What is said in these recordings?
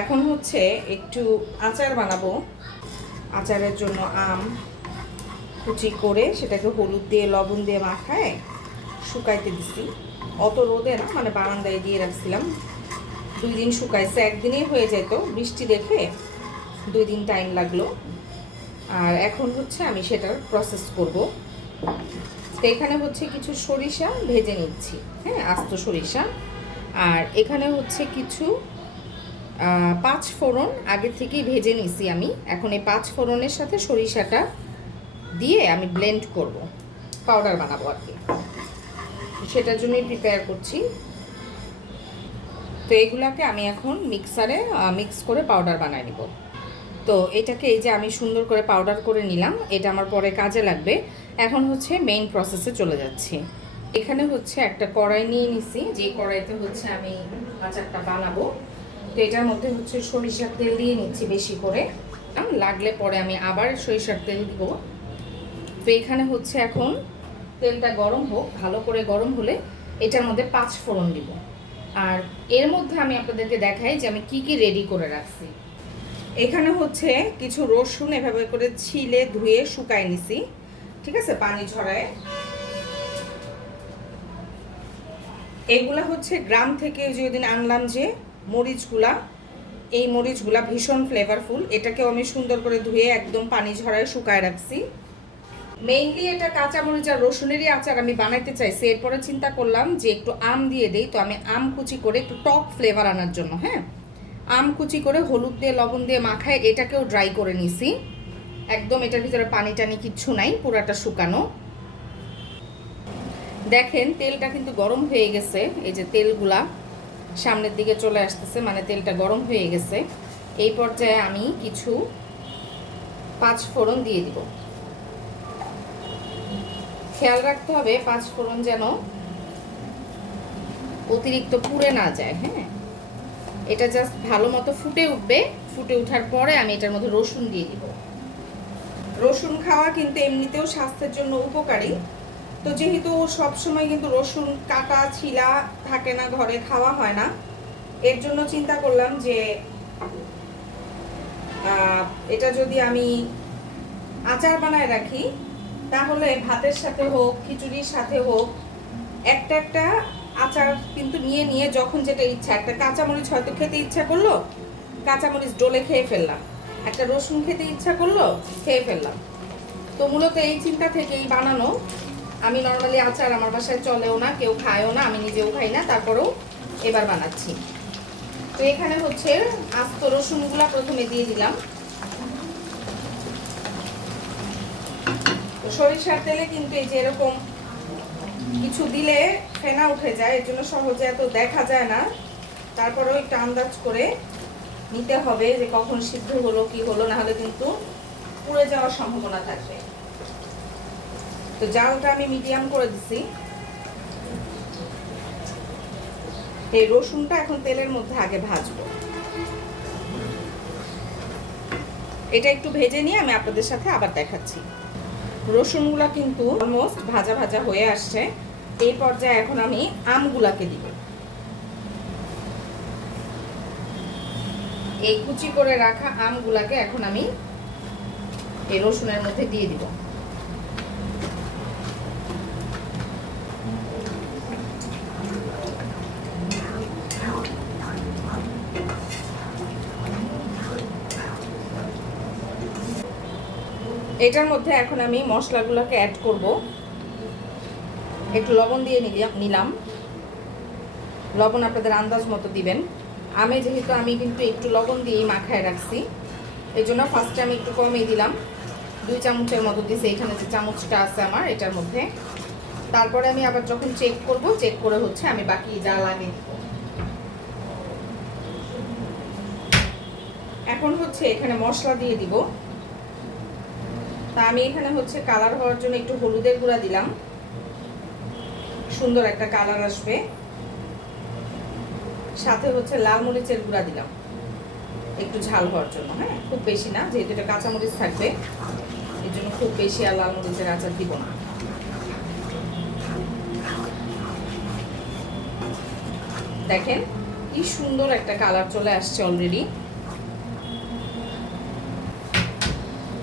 এখন হচ্ছে একটু আচার বানাবো। আচারের জন্য আম কুচি করে সেটাকে হলুদ দিয়ে লবণ দিয়ে মাখায় শুকাইতে দিছি। অত রোদে না, মানে বারান্দায় দিয়ে রাখছিলাম। 2 দিন শুকাইছে, একদিনেই হয়ে যেত, বৃষ্টি দেখে 2 দিন টাইম লাগলো। আর এখন হচ্ছে আমি সেটার প্রসেস করব। তো এখানে হচ্ছে কিছু সরিষা ভেজে নিচ্ছি, হ্যাঁ, আস্ত সরিষা। আর এখানে হচ্ছে কিছু 5 ফোড়ন আগে থেকেই ভেজে নিছি আমি। এখন এই 5 ফোড়নের সাথে সরিষাটা দিয়ে আমি ব্লেন্ড করব, পাউডার বানাবো আর কি। সেটার জন্যই প্রিপেয়ার করছি। তো এগুলাকে আমি এখন মিক্সারে মিক্স করে পাউডার বানায় নিব। তো এটাকে এই যে আমি সুন্দর করে পাউডার করে নিলাম, এটা আমার পরে কাজে লাগবে। এখন হচ্ছে মেইন প্রসেসে চলে যাচ্ছি। এখানে হচ্ছে একটা কড়াই নিয়ে নিছি, যে কড়াইতে হচ্ছে আমি আচারটা বানাবো। তো এটার মধ্যে হচ্ছে সরিষার তেল দিয়ে নিচ্ছি বেশি করে, লাগলে পরে আমি আবার সরিষার তেল দিব। তো এখানে হচ্ছে এখন তেলটা গরম হোক, ভালো করে গরম হলে এটার মধ্যে 5 ফোড়ন দিব। আর এর মধ্যে আমি আপনাদেরকে দেখাই যে আমি কি কি রেডি করে রাখছি। এখানে হচ্ছে কিছু রসুন এভাবে করে ছিলে ধুয়ে শুকায় নিছি, ঠিক আছে, পানি ঝরায়। এগুলা হচ্ছে গ্রাম থেকে যেদিন আনলাম যে মরিচগুলা, এই মরিচগুলা ভীষণ ফ্লেভারফুল। এটাকেও আমি সুন্দর করে ধুয়ে একদম পানি ঝরায় শুকায় রাখছি। মেইনলি এটা কাঁচা মরিচ আর রসুনেরই আচার আমি বানাইতে চাইছি। এরপরে চিন্তা করলাম যে একটু আম দিয়ে দেই, তো আমি আম কুচি করে একটু টক ফ্লেভার আনার জন্য, হ্যাঁ, আম কুচি করে হলুদ দিয়ে লবণ দিয়ে মাখায় এটাকেও ড্রাই করে নিছি একদম। এটার ভিতরে পানি টানি কিচ্ছু নাই, পুরাটা শুকানো। দেখেন তেলটা কিন্তু গরম হয়ে গেছে, এই যে তেলগুলা সামনের দিকে চলে আসতেছে, মানে তেলটা গরম হয়ে গেছে। এই পর্যায়ে আমি কিছু 5 ফোড়ন দিয়ে দিব। খেয়াল রাখতে হবে 5 ফোড়ন যেন অতিরিক্ত পুড়ে না যায়, হ্যাঁ। এটা জাস্ট ভালো মতো ফুটে উঠবে, ফুটে ওঠার পরে আমি এটার মধ্যে রসুন দিয়ে দিব। রসুন খাওয়া কিন্তু এমনিতেও স্বাস্থ্যের জন্য উপকারী। তো যেহেতু সবসময় কিন্তু রসুন কাটা ছিলা থাকে না, ঘরে খাওয়া হয় না, এর জন্য চিন্তা করলাম যে এটা যদি আমি আচার বানায় রাখি, তাহলে ভাতের সাথে হোক খিচুড়ির সাথে হোক একটা একটা আচার কিন্তু নিয়ে নিয়ে যখন যেটা ইচ্ছা, একটা কাঁচামরিচ হয়তো খেতে ইচ্ছা করলো, কাঁচামরিচ ডলে খেয়ে ফেললাম, একটা রসুন খেতে ইচ্ছা করলো, খেয়ে ফেললাম। তো মূলত এই চিন্তা থেকেই বানানো। আমি নর্মালি আচার আমার বাসায় চলেও না, কেউ খায়ও না, আমি নিজেও খাই না, তারপরেও এবার বানাচ্ছি। তো এখানে হচ্ছে আস্ত রসুনগুলা প্রথমে দিয়ে দিলাম। সরিষার তেলে কিন্তু এই যে এরকম কিছু দিলে ফেনা উঠে যায়, এর জন্য সহজে এত দেখা যায় না। তারপরেও একটু আন্দাজ করে নিতে হবে যে কখন সিদ্ধ হলো কি হলো, না হলে কিন্তু পুড়ে যাওয়ার সম্ভাবনা থাকবে। তো জালটা আমি মিডিয়াম করে দিছি। এই রসুনটা এখন তেলের মধ্যে আগে ভাজবো। এটা একটু ভেজে নিয়ে আমি আপনাদের সাথে আবার দেখাচ্ছি। রসুনগুলা কিন্তু অলমোস্ট ভাজা ভাজা হয়ে আসছে। এই পর্যায়ে এখন আমি আমগুলাকে দিব। এই কুচি করে রাখা আমগুলাকে এখন আমি এই রসুনের মধ্যে দিয়ে দিব। এটার মধ্যে এখন আমি মশলাগুলোকে অ্যাড করব। একটু লবণ দিয়ে নিলাম। লবণ আপনাদের আন্দাজ মতো দিবেন। আমি যেহেতু আমি কিন্তু একটু লবণ দিয়েই মাখায় রাখছি, এই জন্য ফার্স্টে আমি একটু কমিয়ে দিলাম, 2 চামচের মতো দিয়েছি এখানে যে চামচটা আছে আমার এটার মধ্যে। তারপরে আমি আবার যখন চেক করব, চেক করে হচ্ছে আমি বাকি যা লাগে দিব। এখন হচ্ছে এখানে মশলা দিয়ে দিব। তা আমি এখানে হচ্ছে কালার হওয়ার জন্য একটু হলুদের গুঁড়া দিলাম, সুন্দর একটা কালার আসবে। সাথে হচ্ছে লাল মরিচের গুঁড়া দিলাম একটু ঝাল হওয়ার জন্য, হ্যাঁ, খুব বেশি না, যেহেতু এটা কাঁচামরিচ থাকবে এর জন্য খুব বেশি আর লাল মরিচের আচার দিব না। দেখেন কি সুন্দর একটা কালার চলে আসছে অলরেডি।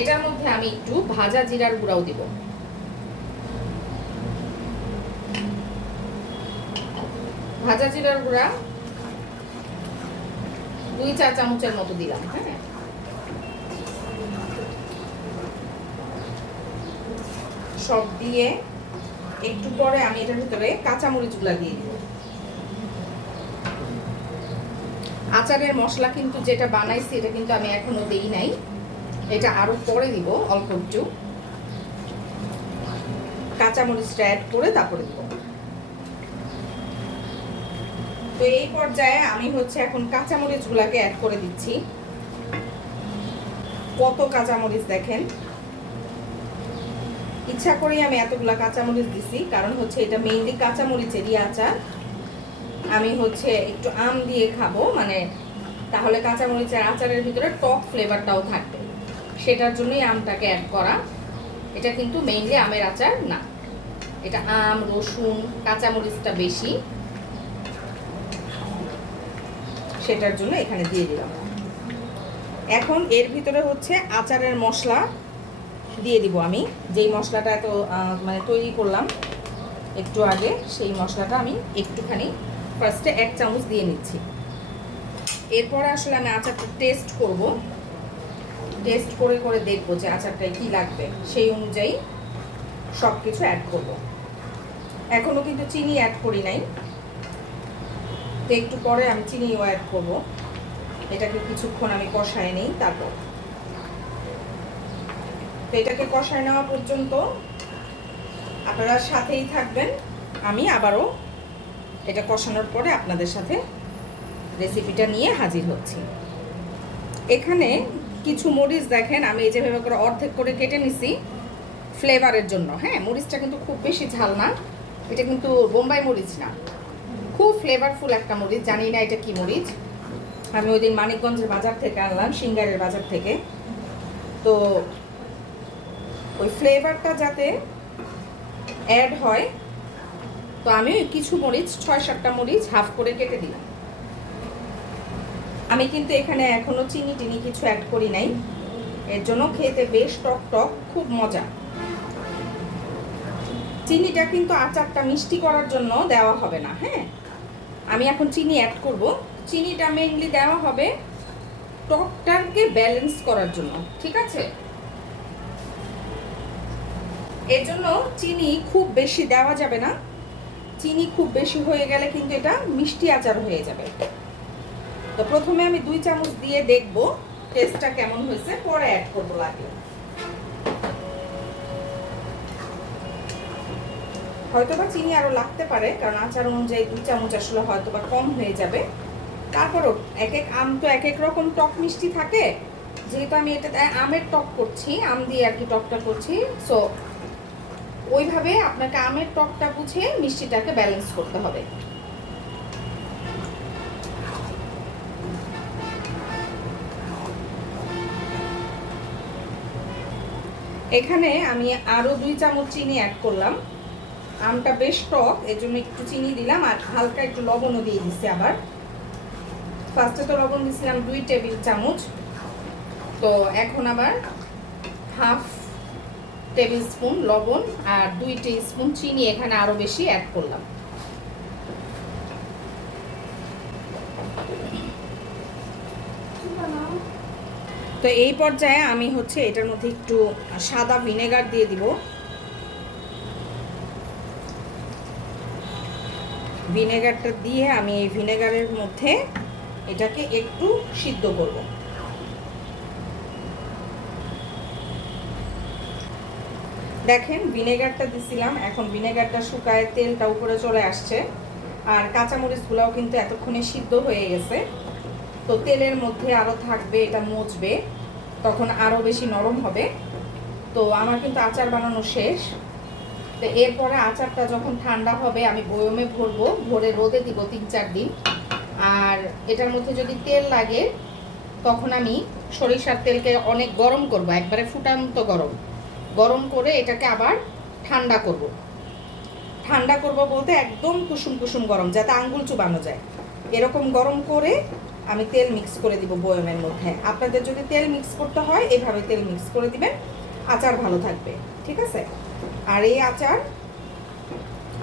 এটার মধ্যে আমি একটু ভাজা জিরার গুঁড়াও দিব। ভাজা জিরার গুঁড়া 2-4 চামচের মতো দিলাম। হ্যাঁ, সব দিয়ে একটু পরে আমি এটার ভিতরে কাঁচামরিচগুলা দিয়ে দিব। আচারের মশলা কিন্তু যেটা বানাইছি এটা কিন্তু আমি এখনো দেই নাই, এটা আরো পরে দিব। অল্প একটু কাঁচামরিচটা অ্যাড করে তারপরে দিব। তো এই পর্যায়ে আমি হচ্ছে এখন কাঁচামরিচগুলাকে অ্যাড করে দিচ্ছি। কত কাঁচামরিচ দেখেন, ইচ্ছা করেই আমি এতগুলা কাঁচামরিচ দিছি, কারণ হচ্ছে এটা মেইনলি কাঁচামরিচেরই আচার। আমি হচ্ছে একটু আম দিয়ে খাবো, মানে তাহলে কাঁচামরিচের আচারের ভিতরে টক ফ্লেভারটাও থাকবে, সেটার জন্যই আমটাকে অ্যাড করা। এটা কিন্তু মেইনলি আমের আচার না, এটা আম, রসুন, কাঁচামরিচটা বেশি, সেটার জন্য এখানে দিয়ে দিলাম। এখন এর ভিতরে হচ্ছে আচারের মশলা দিয়ে দিব আমি, যেই মশলাটা এত মানে তৈরি করলাম একটু আগে, সেই মশলাটা আমি একটুখানি ফার্স্টে 1 চামচ দিয়ে নিচ্ছি। এরপরে আসলে আমি আচারটা টেস্ট করব, টেস্ট করে করে দেখবো যে আচারটায় কি লাগবে, সেই অনুযায়ী সব কিছু অ্যাড করব। এখনো কিন্তু চিনি অ্যাড করি নাই, তো একটু পরে আমি চিনিও অ্যাড করব। এটাকে কিছুক্ষণ আমি কষায় নেই, তারপর তো এটাকে কষায় নেওয়া পর্যন্ত আপনারা সাথেই থাকবেন। আমি আবারও এটা কষানোর পরে আপনাদের সাথে রেসিপিটা নিয়ে হাজির হচ্ছি। এখানে কিছু মরিচ দেখেন আমি এই যেভাবে করে অর্ধেক করে কেটে নিছি ফ্লেভারের জন্য। হ্যাঁ, মরিচটা কিন্তু খুব বেশি ঝাল না, এটা কিন্তু বোম্বাই মরিচ না, খুব ফ্লেভারফুল একটা মরিচ। জানি না এটা কি মরিচ, আমি ওই দিন মানিকগঞ্জের বাজার থেকে আনলাম, সিঙ্গারের বাজার থেকে। তো ওই ফ্লেভারটা যাতে অ্যাড হয়, তো আমি কিছু মরিচ 6-7টা মরিচ হাফ করে কেটে দিলাম। আমি কিন্তু এখানে এখনো চিনি টিনি কিছু অ্যাড করি নাই, এর জন্য খেতে বেশ টক টক, খুব মজা। চিনিটা কিন্তু আচারটা মিষ্টি করার জন্য দেওয়া হবে না। হ্যাঁ, আমি এখন চিনি অ্যাড করব। চিনিটা মেইনলি দেওয়া হবে টকটাকে ব্যালেন্স করার জন্য, ঠিক আছে? এর জন্য চিনি খুব বেশি দেওয়া যাবে না, চিনি খুব বেশি হয়ে গেলে কিন্তু এটা মিষ্টি আচার হয়ে যাবে। তো প্রথমে আমি 2 চামচ দিয়ে দেখব টেস্টটা কেমন হয়েছে, পরে অ্যাড করবো লাগলে। হয়তোবা চিনি আরো লাগতে পারে, কারণ আচার অনুযায়ী 2 চামচ আসলে হয়তোবা কম হয়ে যাবে। তারপরও এক এক আম তো এক এক রকম টক মিষ্টি থাকে, যেহেতু আমি এটা আমের টক করছি, আম দিয়ে আর কি টকটা করছি, সো ওইভাবে আপনাকে আমের টকটা বুঝে মিষ্টিটাকে ব্যালেন্স করতে হবে। এখানে আমি আরো 2 চামচ চিনি অ্যাড করলাম। আমটা বেশ টক, এর জন্য একটু চিনি দিলাম, আর হালকা একটু লবণও দিয়ে দিচ্ছি। আবার ফার্স্টে তো লবণ দিয়েছিলাম 2 টেবিল চামচ, তো এখন আবার হাফ টেবিল স্পুন লবণ আর 2 টিস্পুন চিনি এখানে আরো বেশি অ্যাড করলাম। তো এই পর্যায়ে আমি হচ্ছে এটার মধ্যে একটু সাদা ভিনেগার দিয়ে দিব। ভিনেগারটা দিয়ে আমি এই ভিনেগারের মধ্যে এটাকে একটু সিদ্ধ করব। দেখেন ভিনেগারটা দিছিলাম, এখন ভিনেগারটা শুকায় তেলটা উপরে চলে আসছে, আর কাঁচামরিচগুলোও কিন্তু এতক্ষণে সিদ্ধ হয়ে গেছে। তো তেলের মধ্যে আরও থাকবে, এটা মজবে, তখন আরও বেশি নরম হবে। তো আমার কিন্তু আচার বানানো শেষ। তো এরপরে আচারটা যখন ঠান্ডা হবে আমি বয়মে ভরবো, ভরে রোদে দিব 3-4 দিন। আর এটার মধ্যে যদি তেল লাগে তখন আমি সরিষার তেলকে অনেক গরম করব, একবারে ফুটান্ত গরম গরম করে এটাকে আবার ঠান্ডা করব। ঠান্ডা করব বলতে একদম কুসুম কুসুম গরম, যাতে আঙ্গুল চুবানো যায়। এরকম গরম করে আমি তেল মিক্স করে দিব বয়মের মধ্যে। আপনাদের যদি তেল মিক্স করতে হয় এভাবে তেল মিক্স করে দিবেন, আচার ভালো থাকবে। ঠিক আছে? আর এই আচার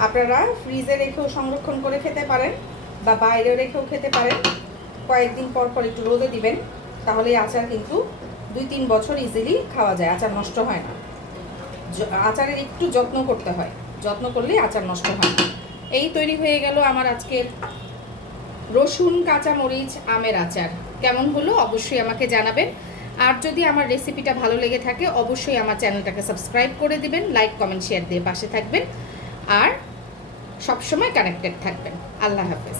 আপনারা ফ্রিজে রেখেও সংরক্ষণ করে খেতে পারেন বা বাইরে রেখেও খেতে পারেন। কয়েকদিন পর পর একটু রোদে দিবেন, তাহলে এই আচার কিন্তু 2-3 বছর ইজিলি খাওয়া যায়, আচার নষ্ট হয় না। আচারের একটু যত্ন করতে হয়, যত্ন করলে আচার নষ্ট হয় না। এই তৈরি হয়ে গেল আমার আজকের রসুন কাঁচামরিচ আমের আচার। কেমন হলো অবশ্যই আমাকে জানাবেন। আর যদি আমার রেসিপিটা ভালো লেগে থাকে অবশ্যই আমার চ্যানেলটাকে সাবস্ক্রাইব করে দিবেন, লাইক কমেন্ট শেয়ার দিয়ে পাশে থাকবেন আর সবসময় কানেক্টেড থাকবেন। আল্লাহ হাফেজ।